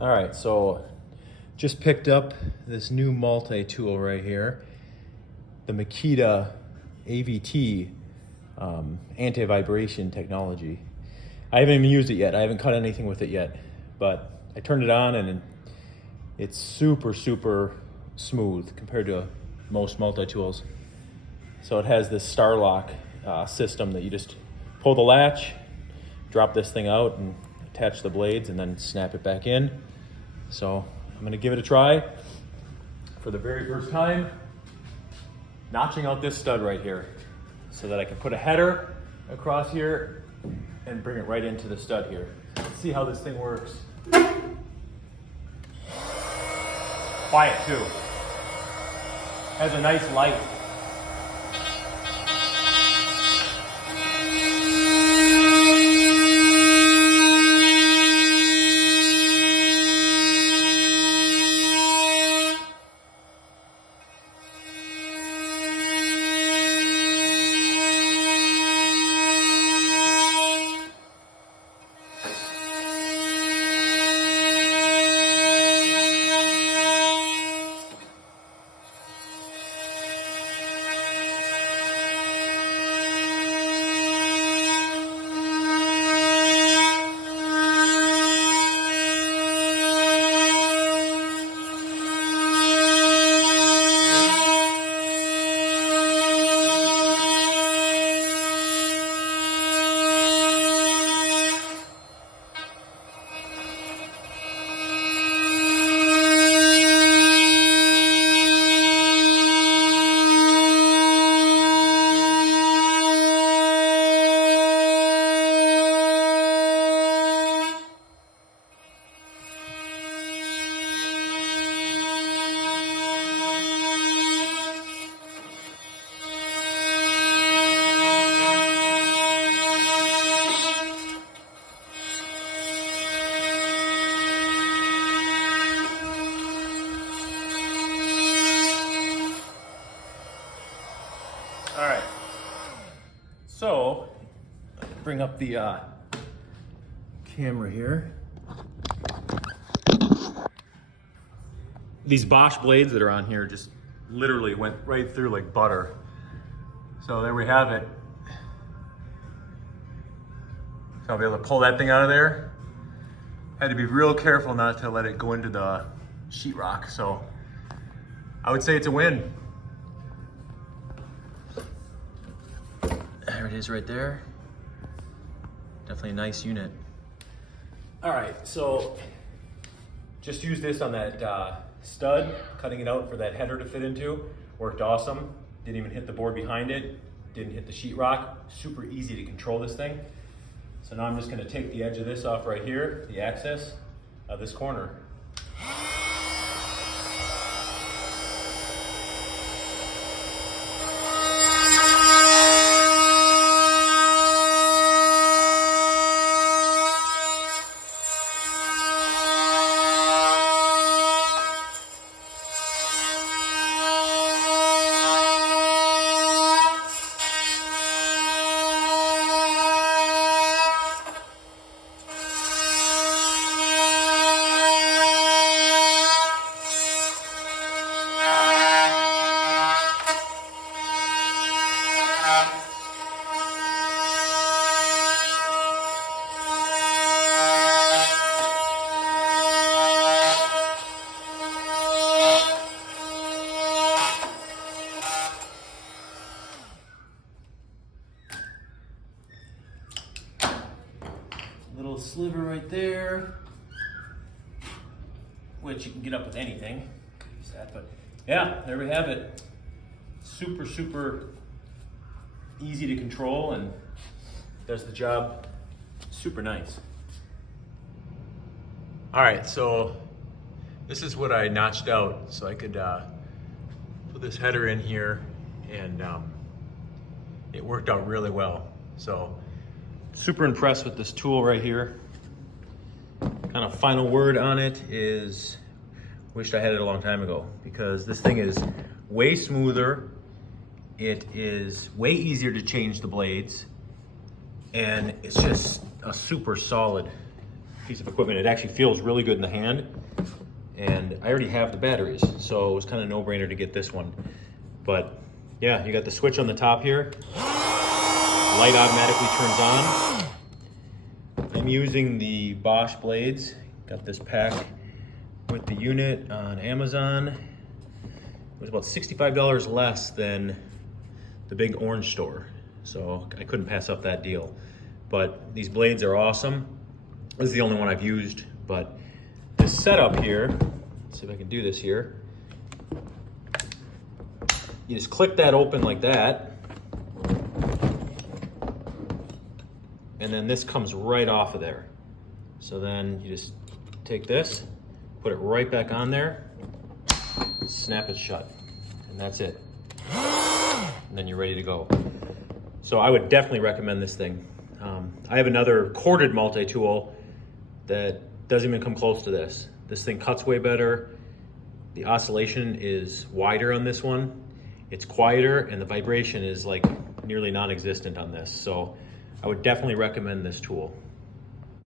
All right, so just picked up this new multi-tool right here, the Makita AVT anti-vibration technology. I haven't even used it yet. I haven't cut anything with it yet, but I turned it on and it's super smooth compared to most multi-tools. So it has this star lock system that you just pull the latch, drop this thing out and attach the blades and then snap it back in. So I'm gonna give it a try for the very first time, notching out this stud right here so that I can put a header across here and bring it right into the stud here. Let's see how this thing works. Quiet too. Has a nice light. All right, so bring up the camera here. These Bosch blades that are on here just literally went right through like butter. So there we have it. So I'll be able to pull that thing out of there. Had to be real careful not to let it go into the sheetrock. So I would say it's a win. There it is right there. Definitely a nice unit. All right, so just use this on that stud, cutting it out for that header to fit into. Worked awesome. Didn't even hit the board behind it. Didn't hit the sheetrock. Super easy to control this thing. So now I'm just gonna take the edge of this off right here, the access of this corner. Little sliver right there, which you can get up with anything. Use that, but yeah, there we have it. Super easy to control and does the job super nice. All right, so this is what I notched out so I could put this header in here, and it worked out really well. So super impressed with this tool right here. Kind of final word on it is, wished I had it a long time ago, because this thing is way smoother. It is way easier to change the blades, and it's just a super solid piece of equipment. It actually feels really good in the hand, and I already have the batteries, so it was kind of no-brainer to get this one. But yeah, you got the switch on the top here. Light automatically turns on. I'm using the Bosch blades. Got this pack with the unit on Amazon. It was about $65 less than the big orange store, so I couldn't pass up that deal. But these blades are awesome. This is the only one I've used, but this setup here, let's see if I can do this here. You just click that open like that, and then this comes right off of there. So then you just take this, put it right back on there, snap it shut, and that's it. And then you're ready to go. So I would definitely recommend this thing. I have another corded multi-tool that doesn't even come close to this. This thing cuts way better. The oscillation is wider on this one. It's quieter, and the vibration is like nearly non-existent on this. So I would definitely recommend this tool.